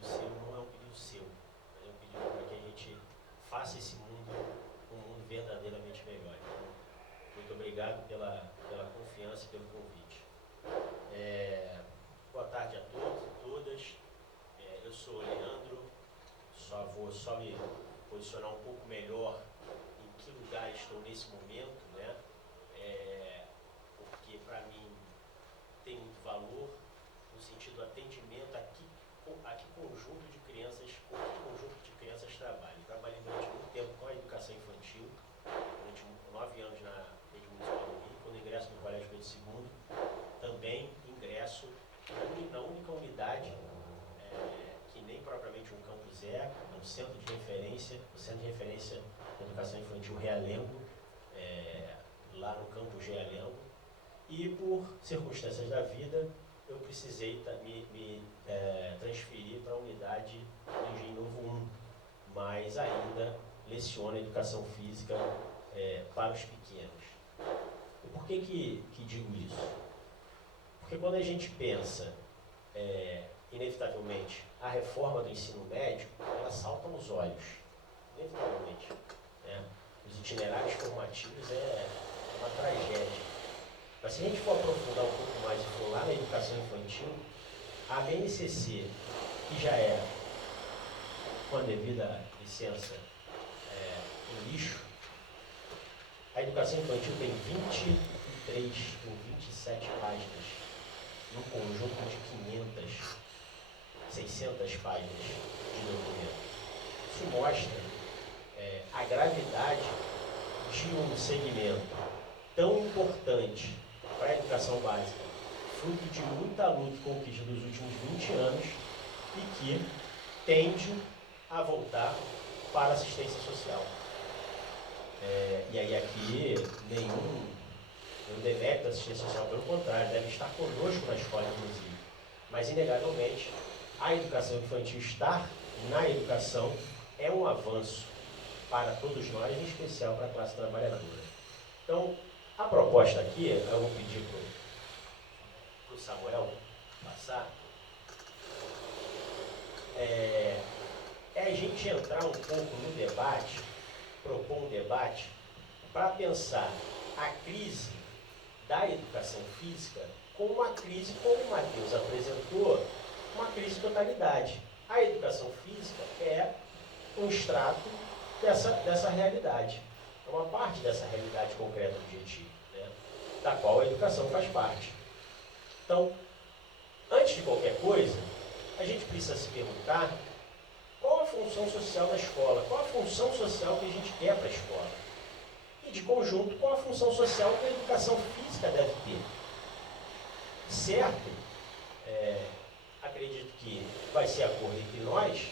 pedido seu, não é um pedido seu, mas é um pedido para que a gente faça esse mundo um mundo verdadeiramente melhor. Então, muito obrigado pela confiança e pelo convite. Boa tarde a todos e todas. Eu sou o Leandro, vou só me posicionar um pouco melhor em que lugar estou nesse momento, né? Porque para mim tem muito valor no sentido do atendimento a que conjunto de crianças, com que conjunto de crianças trabalho. Trabalhei durante muito tempo com a educação infantil, durante 9 anos na rede municipal do Rio. Quando ingresso no Colégio Pedro II, também ingresso na única unidade, que nem propriamente um campus é um centro de referência, o Centro de Referência da Educação Infantil Realengo, lá no campus Realengo. E por circunstâncias da vida, eu precisei me transferir para a unidade do Engenho Novo 1, mas ainda leciono educação física para os pequenos. E por que digo isso? Porque quando a gente pensa, inevitavelmente, a reforma do ensino médio, ela salta aos olhos, inevitavelmente. Né? Os itinerários formativos é uma tragédia. Mas se a gente for aprofundar um pouco mais e for lá na educação infantil, a BNCC, que já é, com a devida licença, um lixo, a educação infantil tem 23 ou 27 páginas, num conjunto de 600 páginas de documento. Isso mostra a gravidade de um segmento tão importante para a educação básica, fruto de muita luta e conquista dos últimos 20 anos e que tende a voltar para a assistência social. E aí aqui nenhum demérito da assistência social, pelo contrário, deve estar conosco na escola, inclusive. Mas, inegavelmente, a educação infantil, estar na educação, é um avanço para todos nós, em especial para a classe trabalhadora. Então, a proposta aqui, eu vou pedir para o Samuel passar, é a gente entrar um pouco no debate, propor um debate, para pensar a crise da educação física como uma crise, como o Matheus apresentou, uma crise de totalidade. A educação física é um extrato dessa realidade. É uma parte dessa realidade concreta objetiva, né, da qual a educação faz parte. Então, antes de qualquer coisa, a gente precisa se perguntar qual a função social da escola, qual a função social que a gente quer para a escola. E, de conjunto, qual a função social que a educação física deve ter. Certo, acredito que vai ser acordo entre nós,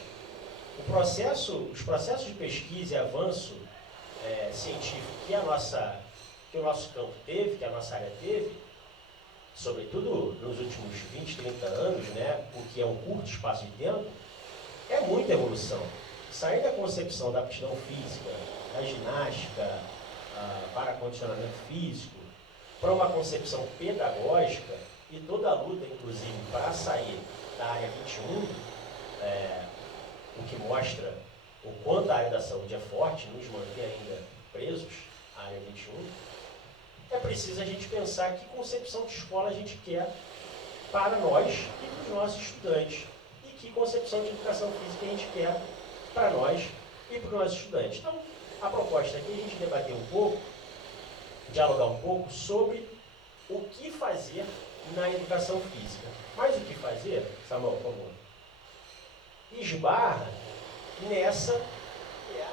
os processos de pesquisa e avanço científico que o nosso campo teve, que a nossa área teve, sobretudo nos últimos 20, 30 anos, né, o que é um curto espaço de tempo, é muita evolução. Sair da concepção da aptidão física, da ginástica, para condicionamento físico, para uma concepção pedagógica, e toda a luta, inclusive, para sair da área 21, o que mostra o quanto a área da saúde é forte, nos mantém ainda presos à área 21, é preciso a gente pensar que concepção de escola a gente quer para nós e para os nossos estudantes, e que concepção de educação física a gente quer para nós e para os nossos estudantes. Então, a proposta aqui é a gente debater um pouco, dialogar um pouco sobre o que fazer na educação física. Mas o que fazer, Samuel, por favor, esbarra nessa que é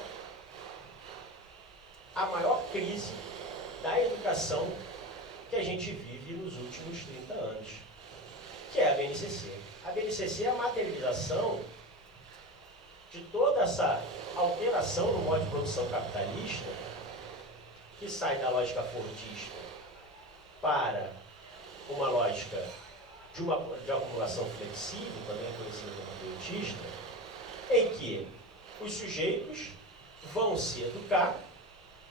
a maior crise da educação que a gente vive nos últimos 30 anos, que é a BNCC. A BNCC é a materialização de toda essa alteração no modo de produção capitalista, que sai da lógica fordista para uma lógica de acumulação flexível, também conhecida como biotista, em que os sujeitos vão se educar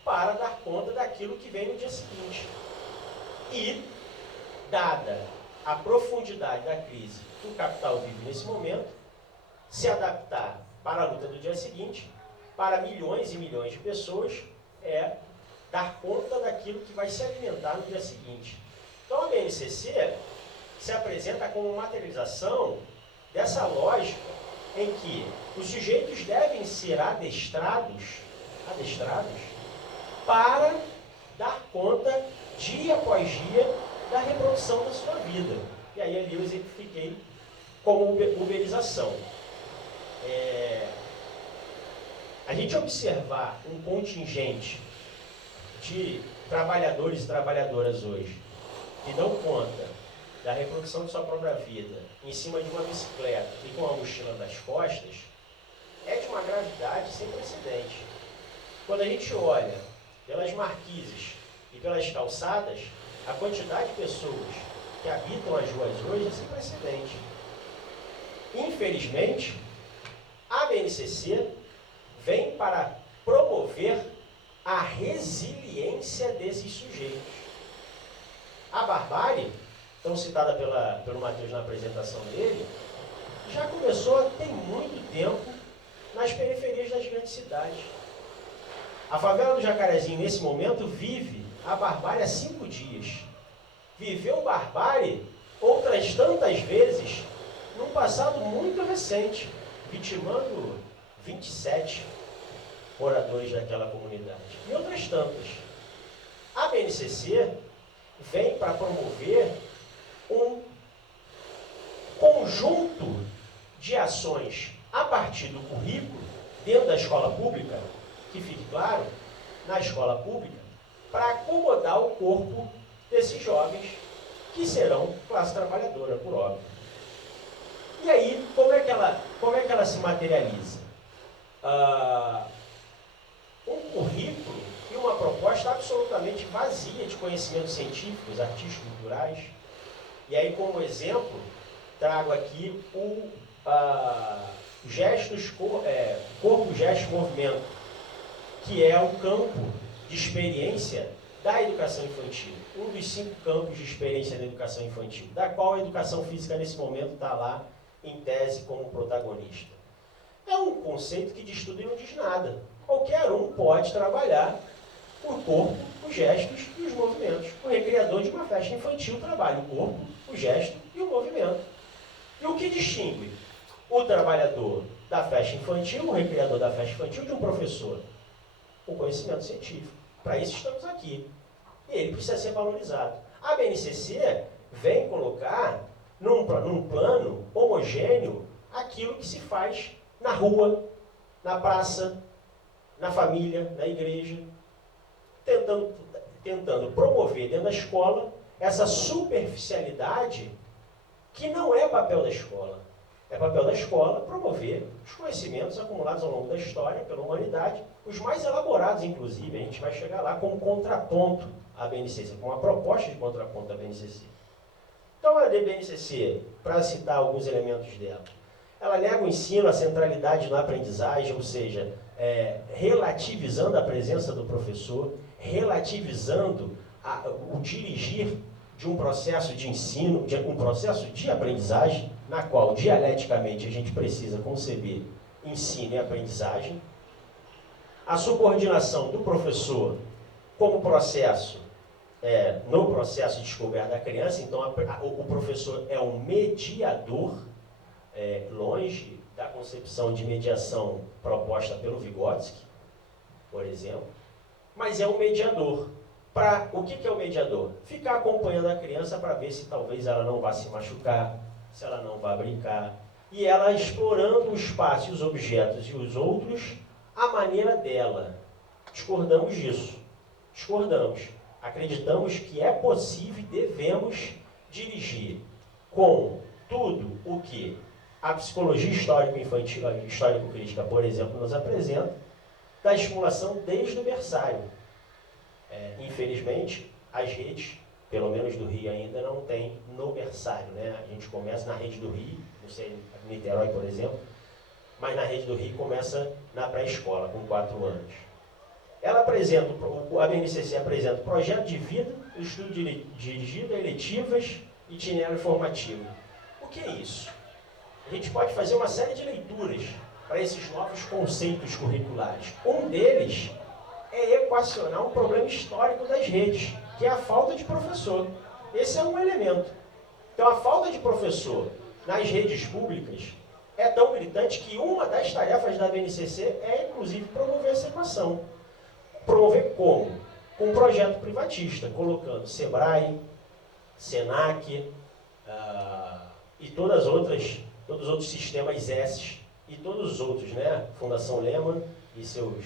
para dar conta daquilo que vem no dia seguinte. E, dada a profundidade da crise que o capital vive nesse momento, se adaptar para a luta do dia seguinte, para milhões e milhões de pessoas, é dar conta daquilo que vai se alimentar no dia seguinte. Então a BNCC se apresenta como materialização dessa lógica em que os sujeitos devem ser adestrados para dar conta, dia após dia, da reprodução da sua vida. E aí ali eu exemplifiquei como uberização. A gente observar um contingente de trabalhadores e trabalhadoras hoje que dão conta da reprodução de sua própria vida em cima de uma bicicleta e com a mochila das costas, é de uma gravidade sem precedente. Quando a gente olha pelas marquises e pelas calçadas, a quantidade de pessoas que habitam as ruas hoje é sem precedente. Infelizmente, a BNCC vem para promover a resiliência desses sujeitos. A barbárie, tão citada pelo Matheus na apresentação dele, já começou tem muito tempo nas periferias das grandes cidades. A favela do Jacarezinho, nesse momento, vive a barbárie há 5 dias. Viveu barbárie outras tantas vezes num passado muito recente, vitimando 27 moradores daquela comunidade. E outras tantas. A BNCC vem para promover um conjunto de ações a partir do currículo, dentro da escola pública, que fique claro, na escola pública, para acomodar o corpo desses jovens que serão classe trabalhadora, por óbvio. E aí, como é que ela se materializa? Um currículo e uma proposta absolutamente vazia de conhecimentos científicos, artísticos, culturais. E aí, como exemplo, trago aqui o corpo, gesto, movimento, que é o campo de experiência da educação infantil. Um dos 5 campos de experiência da educação infantil, da qual a educação física, nesse momento, está lá, em tese, como protagonista. É um conceito que diz tudo e não diz nada. Qualquer um pode trabalhar o corpo, os gestos e os movimentos. O recreador de uma festa infantil trabalha o corpo, o gesto e o movimento. E o que distingue o trabalhador da festa infantil, o recreador da festa infantil, de um professor? O conhecimento científico. Para isso estamos aqui. E ele precisa ser valorizado. A BNCC vem colocar num plano homogêneo aquilo que se faz na rua, na praça, na família, na igreja, tentando promover dentro da escola essa superficialidade que não é papel da escola. É papel da escola promover os conhecimentos acumulados ao longo da história, pela humanidade, os mais elaborados, inclusive, a gente vai chegar lá como contraponto à BNCC, com uma proposta de contraponto à BNCC. Então, a BNCC, para citar alguns elementos dela, ela nega o ensino, a centralidade na aprendizagem, ou seja, relativizando a presença do professor, relativizando o dirigir de um processo de ensino, de um processo de aprendizagem, na qual, dialeticamente, a gente precisa conceber ensino e aprendizagem. A subordinação do professor como processo, no processo de descoberta da criança, então o professor é um mediador, longe da concepção de mediação proposta pelo Vygotsky, por exemplo, mas é um mediador. O que é o mediador? Ficar acompanhando a criança para ver se talvez ela não vá se machucar, se ela não vai brincar, e ela explorando o espaço, os objetos e os outros, à maneira dela. Discordamos disso. Discordamos. Acreditamos que é possível e devemos dirigir com tudo o que a psicologia histórico-infantil, a histórico-crítica, por exemplo, nos apresenta, da estimulação desde o berçário. Infelizmente, as redes, pelo menos do Rio ainda, não tem no berçário, né? A gente começa na rede do Rio, não sei, Niterói, por exemplo, mas na rede do Rio começa na pré-escola, com 4 anos. Ela apresenta, a BNCC apresenta projeto de vida, estudo dirigido, eletivas, itinerário formativo. O que é isso? a gente pode fazer uma série de leituras para esses novos conceitos curriculares. Um deles é equacionar um problema histórico das redes, que é a falta de professor. Esse é um elemento. Então, a falta de professor nas redes públicas é tão gritante que uma das tarefas da BNCC é, inclusive, promover essa equação. Promover como? Com um projeto privatista, colocando SEBRAE, SENAC e todos os outros sistemas S e todos os outros, né? Fundação Lehman e seus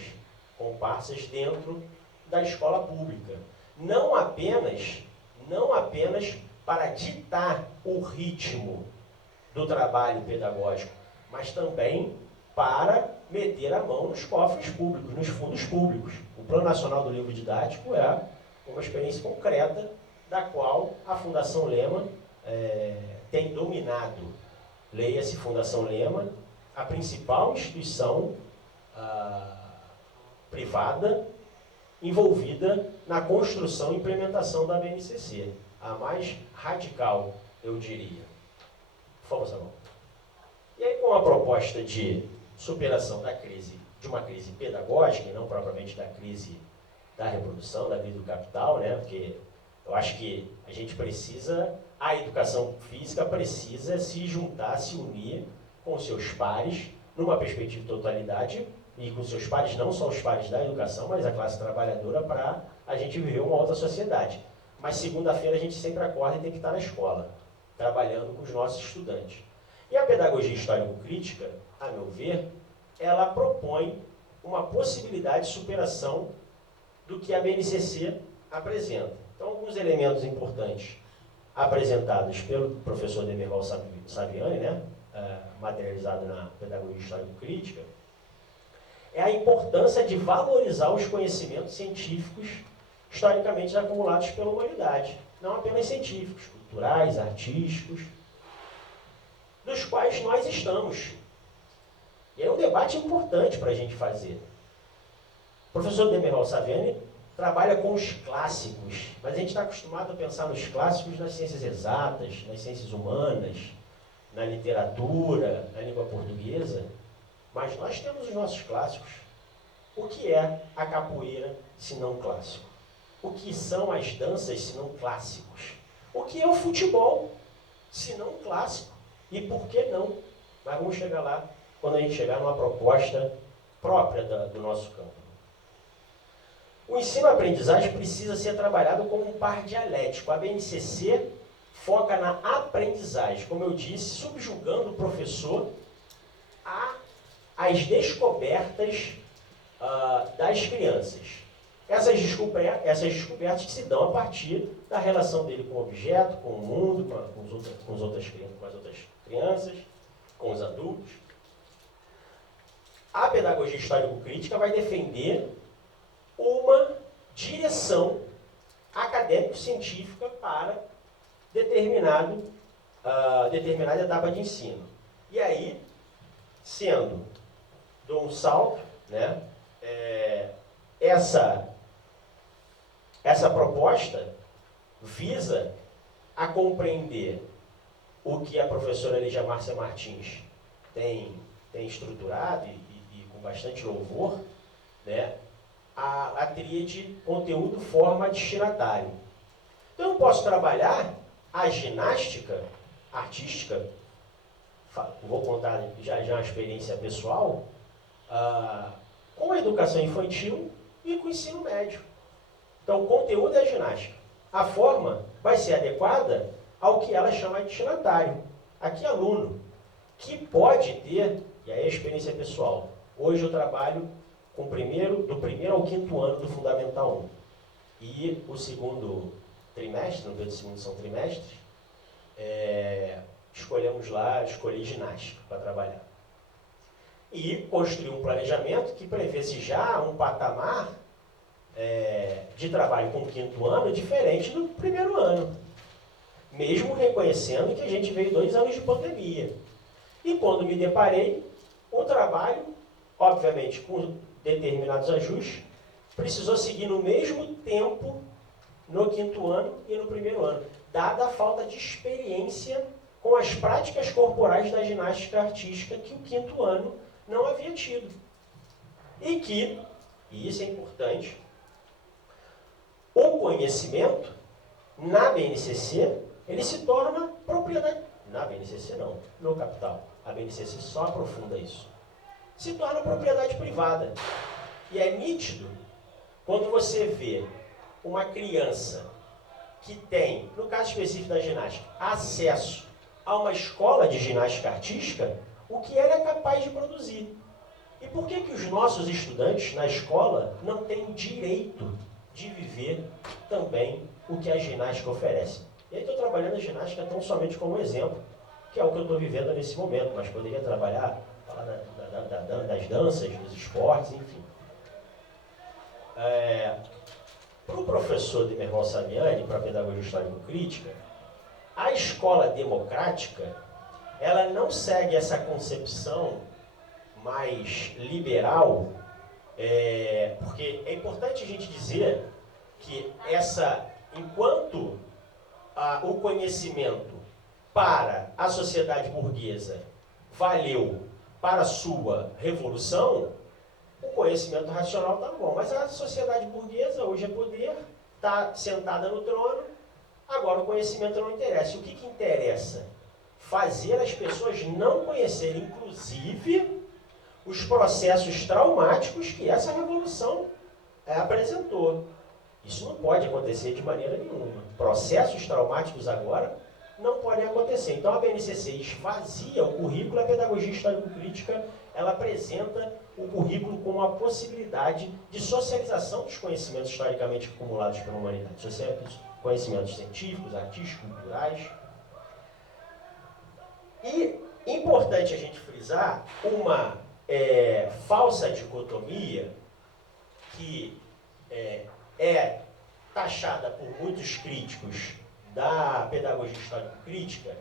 comparsas dentro da escola pública. Não apenas para ditar o ritmo do trabalho pedagógico, mas também para meter a mão nos cofres públicos, nos fundos públicos. O Plano Nacional do Livro Didático é uma experiência concreta da qual a Fundação Lehman tem dominado. Leia-se Fundação Lehman, a principal instituição privada envolvida na construção e implementação da BNCC. A mais radical, eu diria. Por favor, Samuel. E aí, com a proposta de superação da crise, de uma crise pedagógica, e não propriamente da crise da reprodução, da crise do capital, né? Porque eu acho que a gente precisa, a educação física precisa se juntar, se unir com seus pares, numa perspectiva de totalidade, e com seus pares, não só os pares da educação, mas a classe trabalhadora, para a gente viver uma outra sociedade. Mas segunda-feira a gente sempre acorda e tem que estar na escola, trabalhando com os nossos estudantes. E a pedagogia histórico-crítica, a meu ver, ela propõe uma possibilidade de superação do que a BNCC apresenta. Então, alguns elementos importantes apresentados pelo professor Demerval Saviani, né, materializado na pedagogia histórico-crítica, é a importância de valorizar os conhecimentos científicos historicamente acumulados pela humanidade. Não apenas científicos, culturais, artísticos, dos quais nós estamos. E é um debate importante para a gente fazer. O professor Demerval Saviani trabalha com os clássicos, mas a gente está acostumado a pensar nos clássicos nas ciências exatas, nas ciências humanas, na literatura, na língua portuguesa, mas nós temos os nossos clássicos. O que é a capoeira, se não clássico? O que são as danças, se não clássicos? O que é o futebol, se não clássico? E por que não? Mas vamos chegar lá, quando a gente chegar numa proposta própria do nosso campo. O ensino-aprendizagem precisa ser trabalhado como um par dialético. A BNCC foca na aprendizagem, como eu disse, subjugando o professor às descobertas das crianças. Essas descobertas que se dão a partir da relação dele com o objeto, com o mundo, com as outras crianças, com os adultos. A pedagogia histórico-crítica vai defender uma direção acadêmico-científica para determinada etapa de ensino. E aí, dou um salto, né? Essa proposta visa a compreender o que a professora Lígia Márcia Martins tem estruturado e com bastante louvor, né? A tríade conteúdo, forma, destinatário. Então, eu posso trabalhar a ginástica artística, vou contar já uma experiência pessoal, com a educação infantil e com o ensino médio. Então, o conteúdo é a ginástica. A forma vai ser adequada ao que ela chama de destinatário. Aqui, aluno, que pode ter, e aí a experiência pessoal. Hoje eu trabalho do primeiro ao quinto ano do Fundamental 1. E o segundo trimestre, no período segundo são trimestres, escolhi ginástica para trabalhar. E construí um planejamento que prevê-se já um patamar de trabalho com o quinto ano diferente do primeiro ano. Mesmo reconhecendo que a gente veio 2 anos de pandemia. E quando me deparei, o trabalho, obviamente, com determinados ajustes, precisou seguir no mesmo tempo no quinto ano e no primeiro ano, dada a falta de experiência com as práticas corporais da ginástica artística que o quinto ano não havia tido. E que, e isso é importante, o conhecimento, na BNCC, ele se torna propriedade... Na BNCC não, no capital. A BNCC só aprofunda isso. Se torna propriedade privada. E é nítido, quando você vê uma criança que tem, no caso específico da ginástica, acesso a uma escola de ginástica artística, o que ela é capaz de produzir. E por que que os nossos estudantes na escola não têm o direito de viver também o que a ginástica oferece? E aí estou trabalhando a ginástica tão somente como exemplo, que é o que eu estou vivendo nesse momento, mas poderia trabalhar, falar das danças, dos esportes, enfim. Para o professor Demerval Samiani, para a Pedagogia Histórico-Crítica, a escola democrática, ela não segue essa concepção mais liberal, porque é importante a gente dizer que enquanto o conhecimento para a sociedade burguesa valeu para a sua revolução, o conhecimento racional está bom. Mas a sociedade burguesa hoje é poder, está sentada no trono, agora o conhecimento não interessa. E o que interessa? Fazer as pessoas não conhecerem, inclusive, os processos traumáticos que essa revolução apresentou. Isso não pode acontecer de maneira nenhuma. Processos traumáticos agora não podem acontecer. Então a BNCC esvazia o currículo, a Pedagogia Histórico-Crítica, ela apresenta o currículo como a possibilidade de socialização dos conhecimentos historicamente acumulados pela humanidade. Conhecimentos científicos, artísticos, culturais. E importante a gente frisar uma falsa dicotomia que é taxada por muitos críticos da pedagogia histórico-crítica,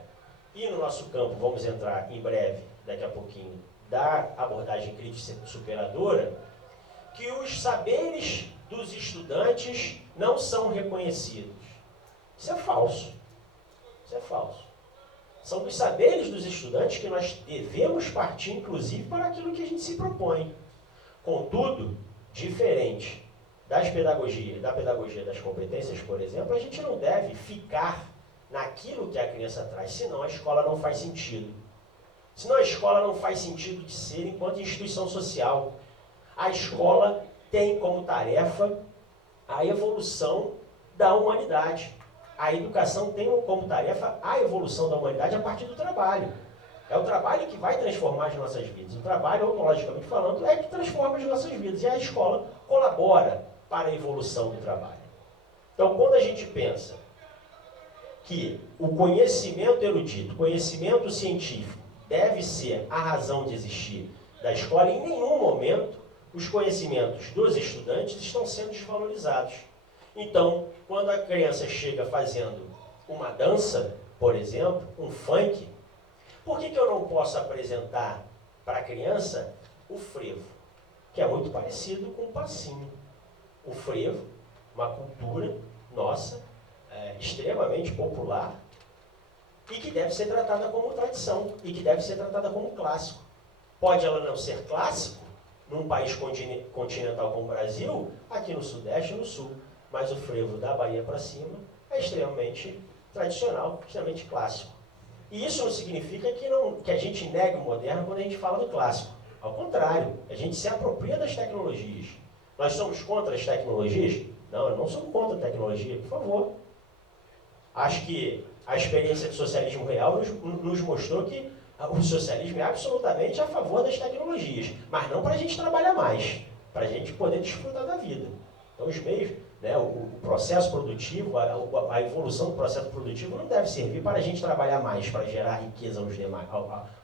e no nosso campo vamos entrar em breve, daqui a pouquinho, da abordagem crítica superadora, que os saberes dos estudantes não são reconhecidos. Isso é falso. Isso é falso. São dos saberes dos estudantes que nós devemos partir, inclusive, para aquilo que a gente se propõe. Contudo, diferente da pedagogia das competências, por exemplo, a gente não deve ficar naquilo que a criança traz, senão a escola não faz sentido. Senão a escola não faz sentido de ser enquanto instituição social. A escola tem como tarefa a evolução da humanidade. A educação tem como tarefa a evolução da humanidade a partir do trabalho. É o trabalho que vai transformar as nossas vidas. O trabalho, ontologicamente falando, é que transforma as nossas vidas. E a escola colabora para a evolução do trabalho. Então, quando a gente pensa que o conhecimento erudito, o conhecimento científico, deve ser a razão de existir da escola, em nenhum momento os conhecimentos dos estudantes estão sendo desvalorizados. Então, quando a criança chega fazendo uma dança, por exemplo, um funk, por que eu não posso apresentar para a criança o frevo, que é muito parecido com o passinho? O frevo, uma cultura nossa, extremamente popular, e que deve ser tratada como tradição, e que deve ser tratada como clássico. Pode ela não ser clássico num país continental como o Brasil, aqui no Sudeste e no Sul, mas o frevo da Bahia para cima é extremamente tradicional, extremamente clássico. E isso não significa que a gente negue o moderno quando a gente fala do clássico. Ao contrário, a gente se apropria das tecnologias. Nós somos contra as tecnologias? Não, eu não sou contra a tecnologia, por favor. Acho que a experiência do socialismo real nos mostrou que o socialismo é absolutamente a favor das tecnologias, mas não para a gente trabalhar mais, para a gente poder desfrutar da vida. Então, os meios, o processo produtivo, a evolução do processo produtivo não deve servir para a gente trabalhar mais, para gerar riqueza aos demais,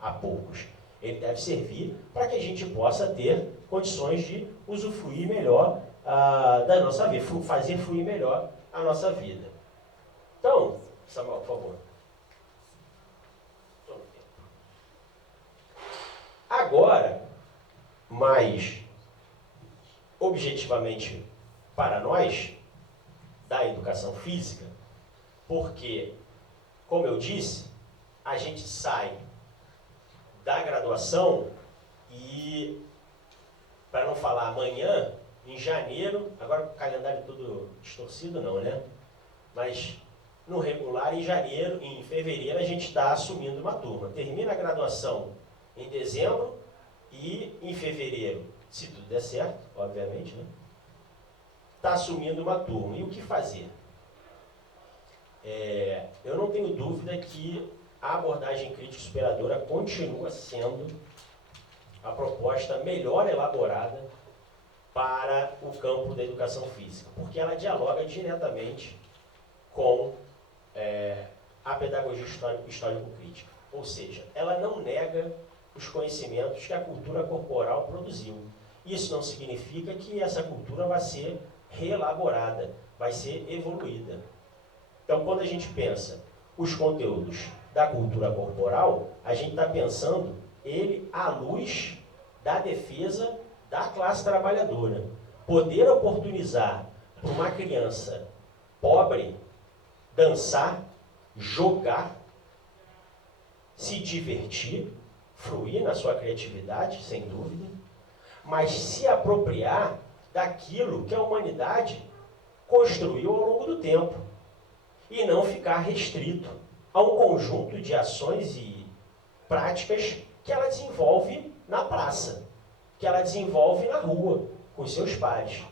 a poucos. Ele deve servir para que a gente possa ter condições de usufruir melhor da nossa vida, fazer fluir melhor a nossa vida. Então, Samuel, por favor. Agora, mais objetivamente para nós, da educação física, porque, como eu disse, a gente sai da graduação e, para não falar amanhã, em janeiro, agora o calendário todo distorcido não, né? Mas no regular, em janeiro, em fevereiro, a gente está assumindo uma turma. Termina a graduação em dezembro e em fevereiro, se tudo der certo, obviamente, né? Está assumindo uma turma. E o que fazer? Eu não tenho dúvida que a abordagem crítica superadora continua sendo a proposta melhor elaborada para o campo da educação física, porque ela dialoga diretamente com a pedagogia histórico-crítica. Ou seja, ela não nega os conhecimentos que a cultura corporal produziu. Isso não significa que essa cultura vai ser reelaborada, vai ser evoluída. Então, quando a gente pensa os conteúdos da cultura corporal, a gente está pensando ele à luz da defesa da classe trabalhadora. Poder oportunizar para uma criança pobre dançar, jogar, se divertir, fruir na sua criatividade, sem dúvida, mas se apropriar daquilo que a humanidade construiu ao longo do tempo e não ficar restrito a um conjunto de ações e práticas que ela desenvolve na praça, que ela desenvolve na rua, com seus pares.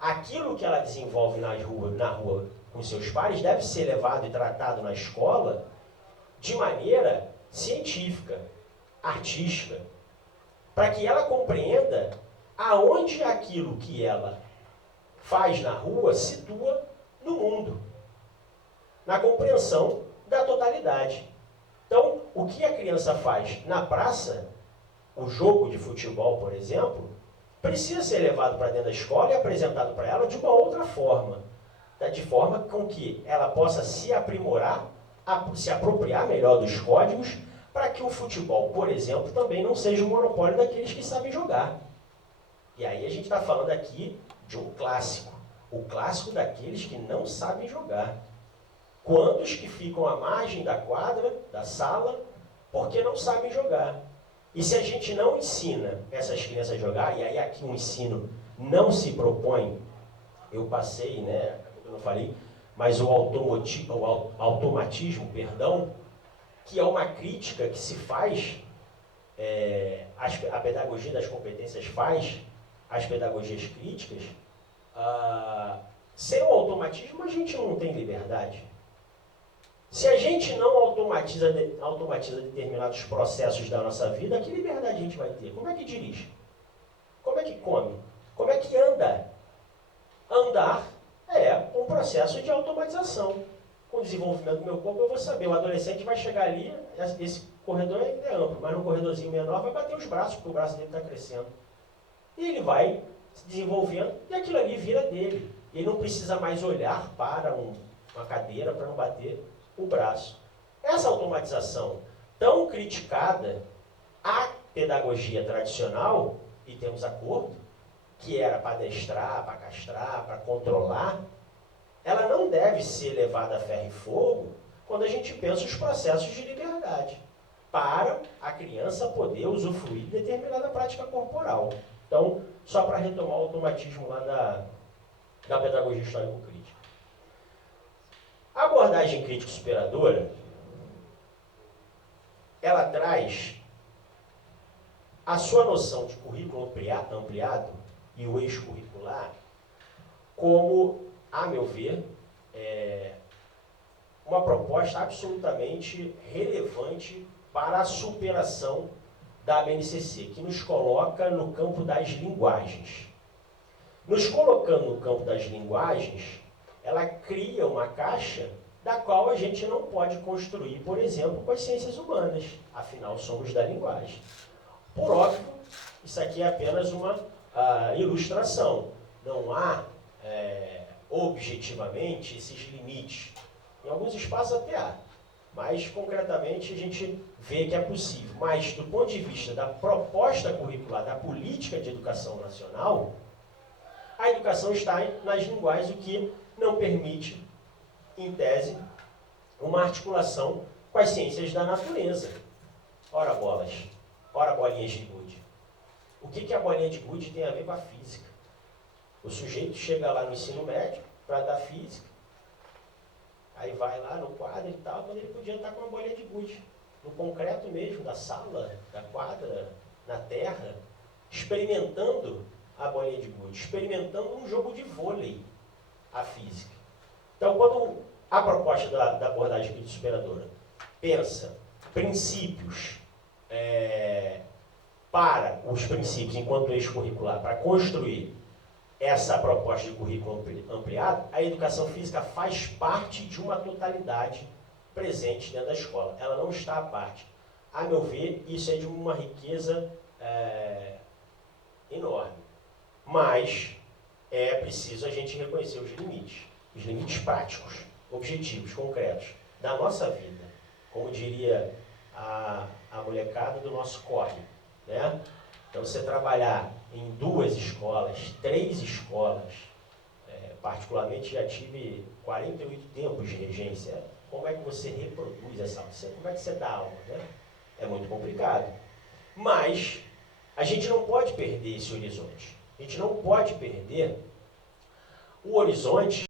Aquilo que ela desenvolve na rua com seus pares deve ser levado e tratado na escola de maneira científica, artística, para que ela compreenda aonde aquilo que ela faz na rua situa no mundo, na compreensão da totalidade. Então, o que a criança faz na praça, o jogo de futebol, por exemplo, precisa ser levado para dentro da escola e apresentado para ela de uma outra forma, de forma com que ela possa se aprimorar, se apropriar melhor dos códigos, para que o futebol, por exemplo, também não seja um monopólio daqueles que sabem jogar. E aí a gente está falando aqui de um clássico, o clássico daqueles que não sabem jogar. Quantos que ficam à margem da quadra, da sala, porque não sabem jogar? E se a gente não ensina essas crianças a jogar, e aí aqui um ensino não se propõe, eu passei, né, eu não falei, mas o automatismo, que é uma crítica que se faz, a pedagogia das competências faz, as pedagogias críticas, sem o automatismo a gente não tem liberdade. Se a gente não automatiza determinados processos da nossa vida, que liberdade a gente vai ter? Como é que dirige? Como é que come? Como é que anda? Andar é um processo de automatização. Com o desenvolvimento do meu corpo, eu vou saber. O adolescente vai chegar ali, esse corredor ainda é amplo, mas num corredorzinho menor vai bater os braços, porque o braço dele está crescendo. E ele vai se desenvolvendo e aquilo ali vira dele. Ele não precisa mais olhar para uma cadeira para não bater o braço. Essa automatização tão criticada, a pedagogia tradicional, e temos acordo, que era para adestrar, para castrar, para controlar, ela não deve ser levada a ferro e fogo quando a gente pensa os processos de liberdade, para a criança poder usufruir de determinada prática corporal. Então, só para retomar o automatismo lá da pedagogia histórico-crítica. A abordagem crítico-superadora, ela traz a sua noção de currículo ampliado e o eixo curricular como, a meu ver, uma proposta absolutamente relevante para a superação da BNCC, que nos coloca no campo das linguagens. Nos colocando no campo das linguagens, ela cria uma caixa da qual a gente não pode construir, por exemplo, com as ciências humanas. Afinal, somos da linguagem. Por óbvio, isso aqui é apenas uma ilustração. Não há, objetivamente, esses limites. Em alguns espaços até há. Mas, concretamente, a gente vê que é possível. Mas, do ponto de vista da proposta curricular, da política de educação nacional, a educação está nas linguagens, o que não permite, em tese, uma articulação com as ciências da natureza. Ora bolas, ora bolinhas de gude. O que a bolinha de gude tem a ver com a física? O sujeito chega lá no ensino médio para dar física, aí vai lá no quadro e tal, quando ele podia estar com uma bolinha de gude. No concreto mesmo, da sala, da quadra, na terra, experimentando a bolinha de gude, experimentando um jogo de vôlei, a física. Então, quando a proposta da abordagem aqui de superadora pensa princípios para os princípios enquanto eixo curricular, para construir essa proposta de currículo ampliado, a educação física faz parte de uma totalidade presente dentro da escola. Ela não está à parte. A meu ver, isso é de uma riqueza enorme. Mas é preciso a gente reconhecer os limites práticos, objetivos, concretos da nossa vida. Como diria a molecada do nosso corre, né? Então, você trabalhar em 2 escolas, 3 escolas, particularmente já tive 48 tempos de regência. Como é que você reproduz essa aula? Como é que você dá aula, né? É muito complicado. Mas a gente não pode perder esse horizonte. A gente não pode perder o horizonte